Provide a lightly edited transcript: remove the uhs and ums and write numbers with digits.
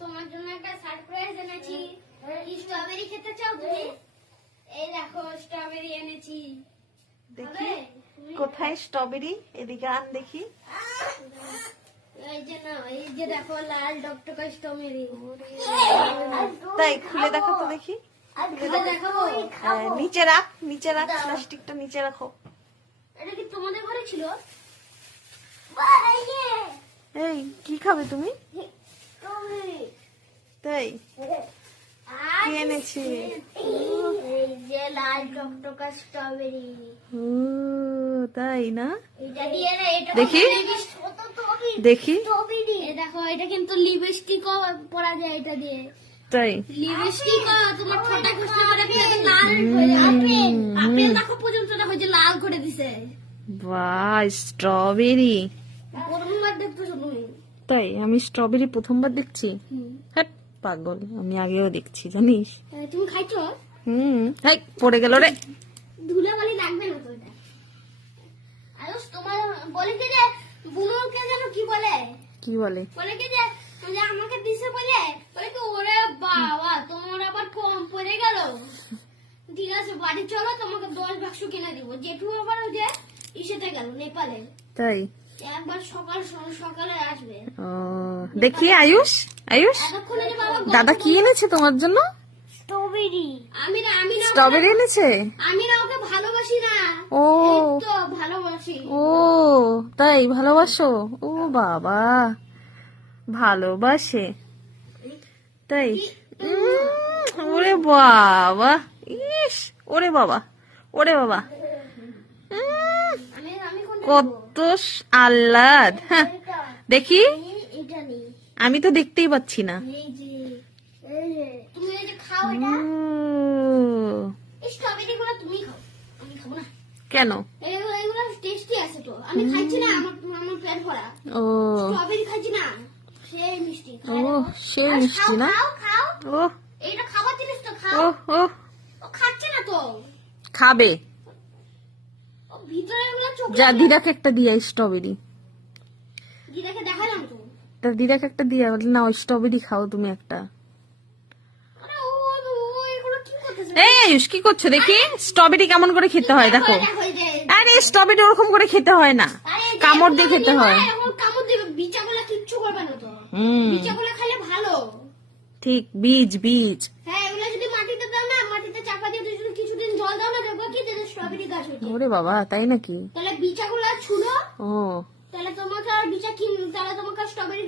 তোমার জন্য একটা সারপ্রাইজ এনেছি। কি স্ট্রবেরি খেতে চাও তুমি? এই দেখো স্ট্রবেরি এনেছি। দেখি কোথায় স্ট্রবেরি, এদিকে আন দেখি। এই যে না, এই যে দেখো লাল টকটকা স্ট্রবেরি। তাই খুলে দেখো তো দেখি। খুলে দেখাবো? নিচে রাখ, নিচে রাখ, প্লাস্টিকটা নিচে রাখো। এটা কি তোমাদের ঘরে ছিল? এই কি খাবে তুমি? তাই কি এনেছি? এই যে লাল টকটকা স্ট্রবেরি। ও তাই না? এটা দিয়ে না, এটা দেখি দেখি। এই দেখো এটা কিন্তু লিপস্টিক পরা যায় এটা দিয়ে। তাই লিপস্টিক তোমার ঠোঁটে ঘষলে পরে একদম লাল হয়ে যাবে। আপেল দেখো পর্যন্ত দেখো যে লাল করে দিছে। বাহ, স্ট্রবেরি। প্রথমবার দেখতেছো তুমি? তাই আমি স্ট্রবেরি প্রথমবার দেখছি। হ্যাঁ পাগল, আমি আগেও দেখছি জানিস। তুমি খাইছো? হাই পড়ে গেল রে। ধুলাবালি লাগবে না তো এটা। আয়ুষ তোমার বলে কি যে বুনুকে যেন কি বলে? কি বলে? বলে কি যে যে আমাকে দিছে বলে কি ওরে বাবা তোমার আবার কম পড়ে গেল। ঠিক আছে বাড়ি চলো, তোমাকে 10 বাক্স কিনে দিব। জেঠু আবার ওই যে ইসেতে গেল নেপালে। তাই একবার সকালে আসবে। ও দেখি আয়ুষ, আয়ুষ এতক্ষণে যে বাবা দাদা কি এনেছে তোমার জন্য? স্ট্রবেরি। আমি না স্ট্রবেরি এনেছে? আমি না ওকে ভালোবাসি না। ও এই তো ভালোবাসি। ও তাই ভালোবাসো? ও বাবা ভালোবাসে তাই। ওরে বাবা, ইস ওরে বাবা, ওরে বাবা, আমি কত আহ্লাদ। হ্যাঁ দেখি, এটা নেই। আমি তো দেখতেই পাচ্ছি না। এই যে তুমি এই যে খাও এটা। এই স্ট্রবেরি গুলো তুমি খাও, আমি খাবো না। কেন? এগুলো টেস্টি আছে তো, আমি খাচ্ছি না, আমার পেট ভরা। ও স্ট্রবেরি খাচ্ছি না, সেই মিষ্টি। ও সেই মিষ্টি না? খাও খাও, ও এইটা খাবার জিনিস তো, ও খাও। ও ও খাচ্ছে না তো, খাবে। ও ভিতরে এগুলো যা চকলেট। দিদাকে একটা দিয়ে স্ট্রবেরি, দিদাকে দেখালাম তো। তা দিদাকে একটা দিয়ে না, ওই স্ট্রবেরি খাও তুমি একটা। আরে ও এগুলো কি করতেছে? এই আয়ুষ কি করছো দেখি, স্ট্রবেরি কেমন করে খেতে হয় দেখো। দেখো এই যে আরে স্ট্রবেরি ওরকম করে খেতে হয় না, আরে এই যে কামড় দিয়ে এগুলো খেতে নিবা, হয়। এরকম কামড় দিবে, বিচাগুলো কিচ্ছু করবে না তো। হুম বিচাগুলো খেলে ভালো। ঠিক, বীজ বীজ। হ্যাঁ এগুলো যদি মাটিতে দাও না, মাটিতে চাপা দিয়ে যদি কিছুদিন জল দাও না, দেখবো কি যে স্ট্রবেরি গাছ হয়েছে। ওরে বাবা তাই নাকি? তাহলে বিচাগুলো ছুলো, ও তাহলে তোমাকে আর বিচা তাহলে তোমাকে স্ট্রবেরি